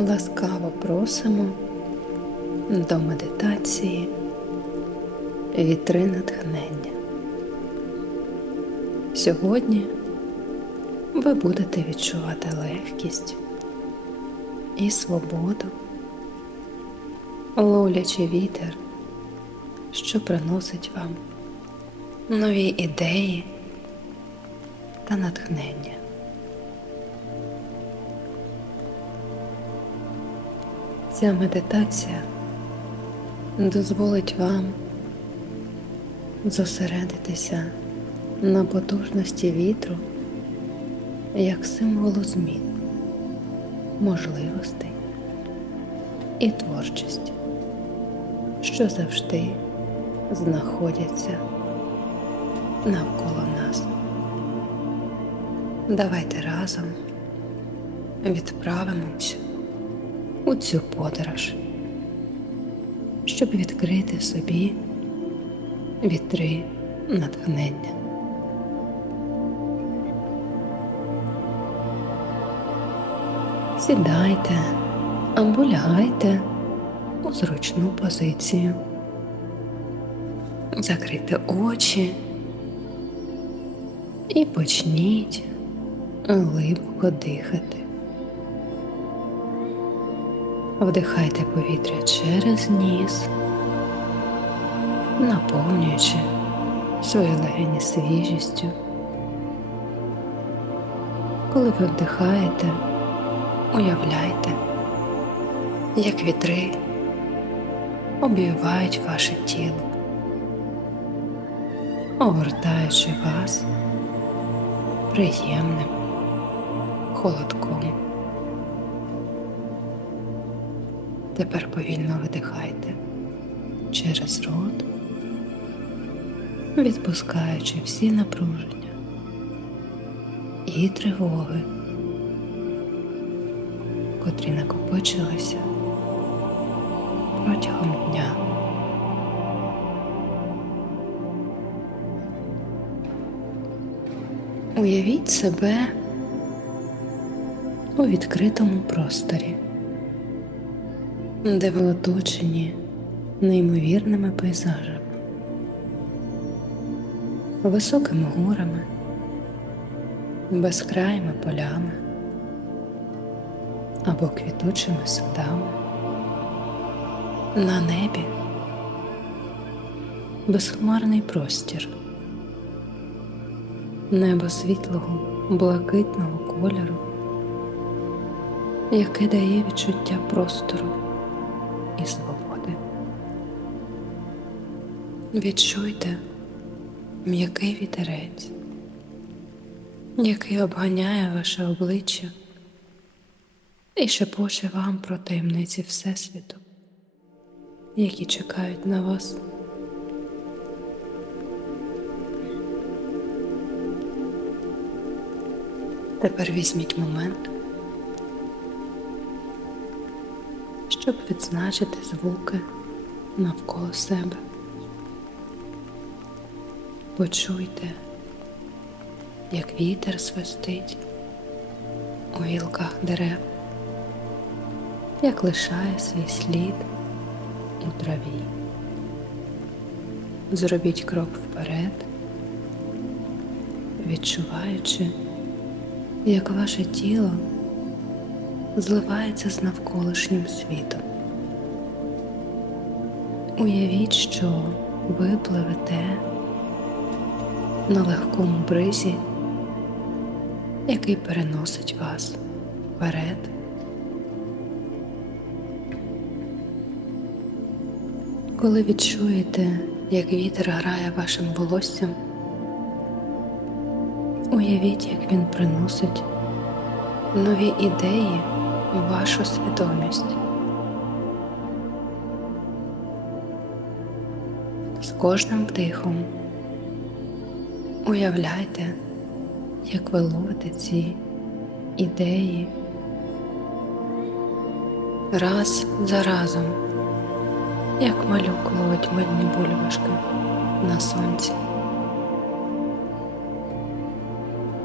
Ласкаво просимо до медитації вітри натхнення. Сьогодні ви будете відчувати легкість і свободу, ловлячи вітер, що приносить вам нові ідеї та натхнення. Ця медитація дозволить вам зосередитися на потужності вітру як символу змін, можливостей і творчості, що завжди знаходяться навколо нас. Давайте разом відправимося у цю подорож, щоб відкрити собі вітри натхнення. Сідайте або лягайте у зручну позицію. Закрийте очі і почніть глибоко дихати. Вдихайте повітря через ніс, наповнюючи свої легені свіжістю. Коли ви вдихаєте, уявляйте, як вітри обвівають ваше тіло, огортаючи вас приємним холодком. Тепер повільно видихайте через рот, відпускаючи всі напруження і тривоги, котрі накопичилися протягом дня. Уявіть себе у відкритому просторі де ви оточені неймовірними пейзажами, високими горами, безкрайними полями або квітучими садами. На небі безхмарний простір, небо світлого, блакитного кольору, яке дає відчуття простору Відчуйте м'який вітерець, який обганяє ваше обличчя і шепоче вам про таємниці Всесвіту, які чекають на вас. Тепер візьміть момент. щоб відзначити звуки навколо себе. Почуйте, як вітер свистить у гілках дерев, як лишає свій слід у траві. Зробіть крок вперед, відчуваючи, як ваше тіло зливається з навколишнім світом. Уявіть, що ви пливете на легкому бризі, який переносить вас вперед. Коли відчуєте, як вітер грає вашим волоссям, уявіть, як він приносить нові ідеї вашу свідомість. З кожним вдихом уявляйте, як ви ловите ці ідеї раз за разом, як малюк ловить мильні бульбашки на сонці.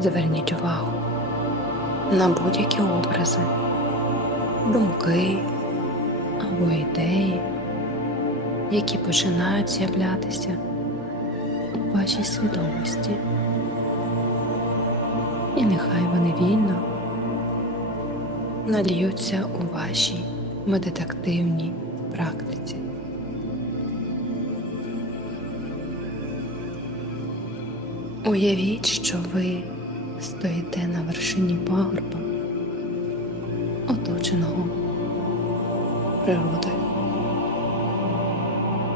Зверніть увагу на будь-які образи, думки або ідеї, які починають з'являтися вашій свідомості. І нехай вони вільно нальються у вашій медитативній практиці. Уявіть, що ви стоїте на вершині пагорба, оточеного природою.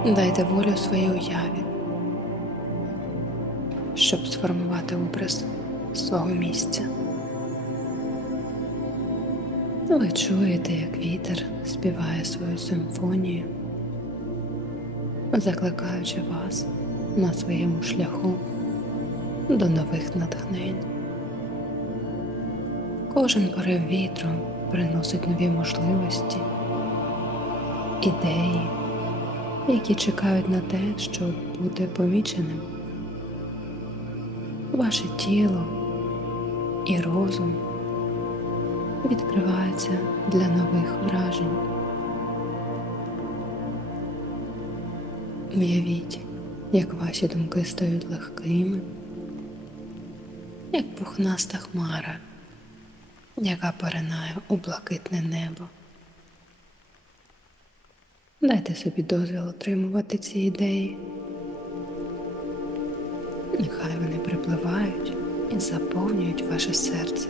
Дайте волю своїй уяві, щоб сформувати образ свого місця. Ви чуєте, як вітер співає свою симфонію, закликаючи вас на своєму шляху до нових натхнень. Кожен порив вітру приносить нові можливості, ідеї, які чекають на те, щоб бути поміченим. Ваше тіло і розум відкриваються для нових вражень. Уявіть, як ваші думки стають легкими, як пухнаста хмара, яка поринає у блакитне небо. Дайте собі дозвіл отримувати ці ідеї. Нехай вони припливають і заповнюють ваше серце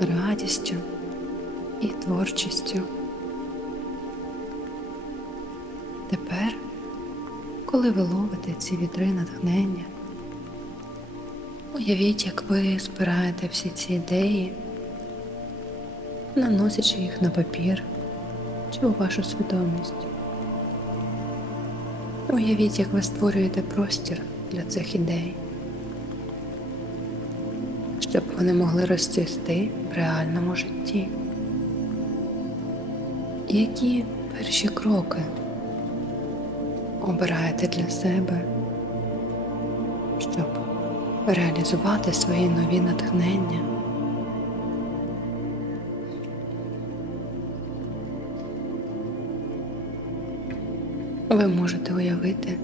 радістю і творчістю. Тепер, коли ви ловите ці вітри натхнення, уявіть, як ви збираєте всі ці ідеї, наносячи їх на папір чи у вашу свідомість. Уявіть, як ви створюєте простір для цих ідей, щоб вони могли розцвісти в реальному житті. Які перші кроки обираєте для себе, щоб реалізувати свої нові натхнення? Ви можете уявити,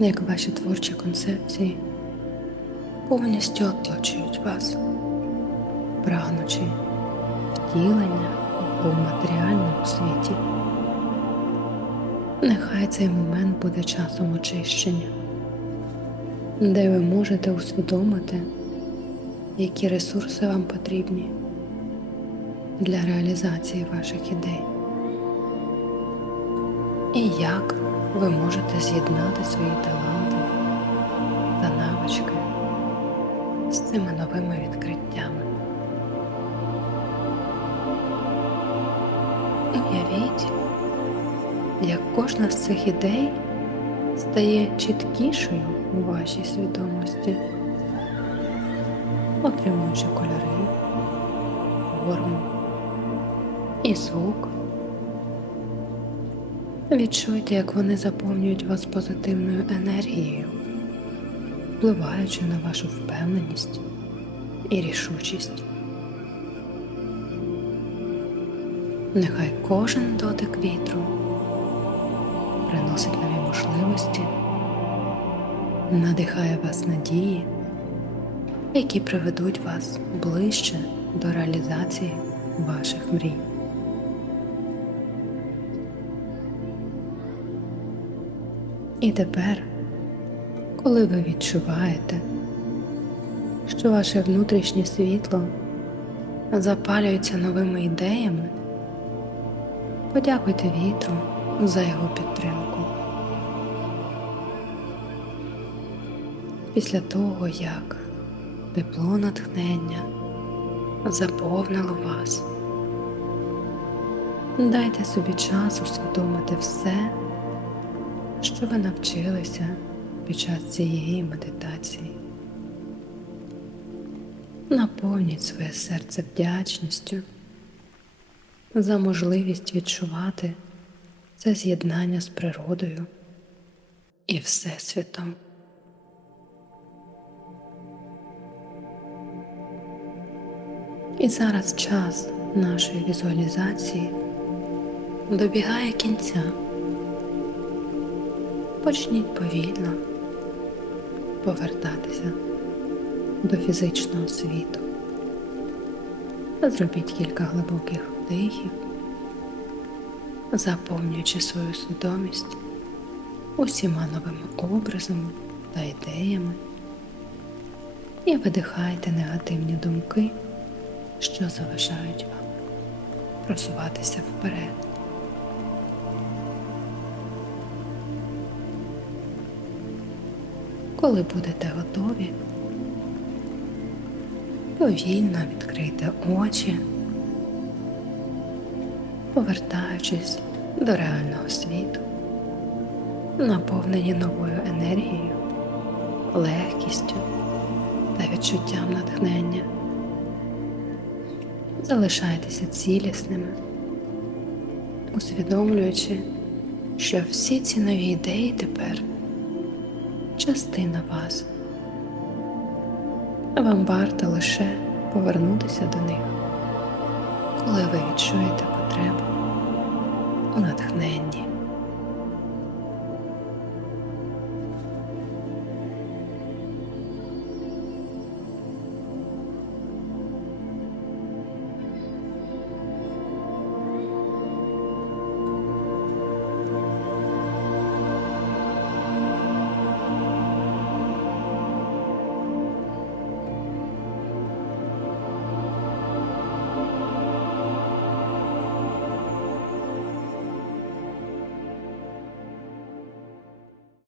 як ваші творчі концепції. Повністю оточують вас, прагнучи втілення у матеріальному світі. Нехай цей момент буде часом очищення, де ви можете усвідомити, які ресурси вам потрібні для реалізації ваших ідей. І як ви можете з'єднати свої таланти та навички з цими новими відкриттями. Уявіть, як кожна з цих ідей стає чіткішою у вашій свідомості, отримуючи кольори, форму і звук. Відчуйте, як вони заповнюють вас позитивною енергією, впливаючи на вашу впевненість і рішучість. Нехай кожен дотик вітру приносить нові можливості, надихає вас надії, які приведуть вас ближче до реалізації ваших мрій. І тепер, коли ви відчуваєте, що ваше внутрішнє світло запалюється новими ідеями, подякуйте вітру за його підтримку. Після того, як тепло натхнення заповнило вас, дайте собі час усвідомити все що ви навчилися під час цієї медитації. Наповніть своє серце вдячністю за можливість відчувати це з'єднання з природою і Всесвітом. І зараз час нашої візуалізації добігає кінця. Почніть повільно повертатися до фізичного світу. Зробіть кілька глибоких вдихів, заповнюючи свою свідомість усіма новими образами та ідеями і видихайте негативні думки, що заважають вам просуватися вперед. Коли будете готові, повільно відкрийте очі, повертаючись до реального світу, наповнені новою енергією, легкістю та відчуттям натхнення. Залишайтеся цілісними, усвідомлюючи, що всі ці нові ідеї тепер частина вас. Вам варто лише повернутися до них, коли ви відчуєте потребу у натхненні.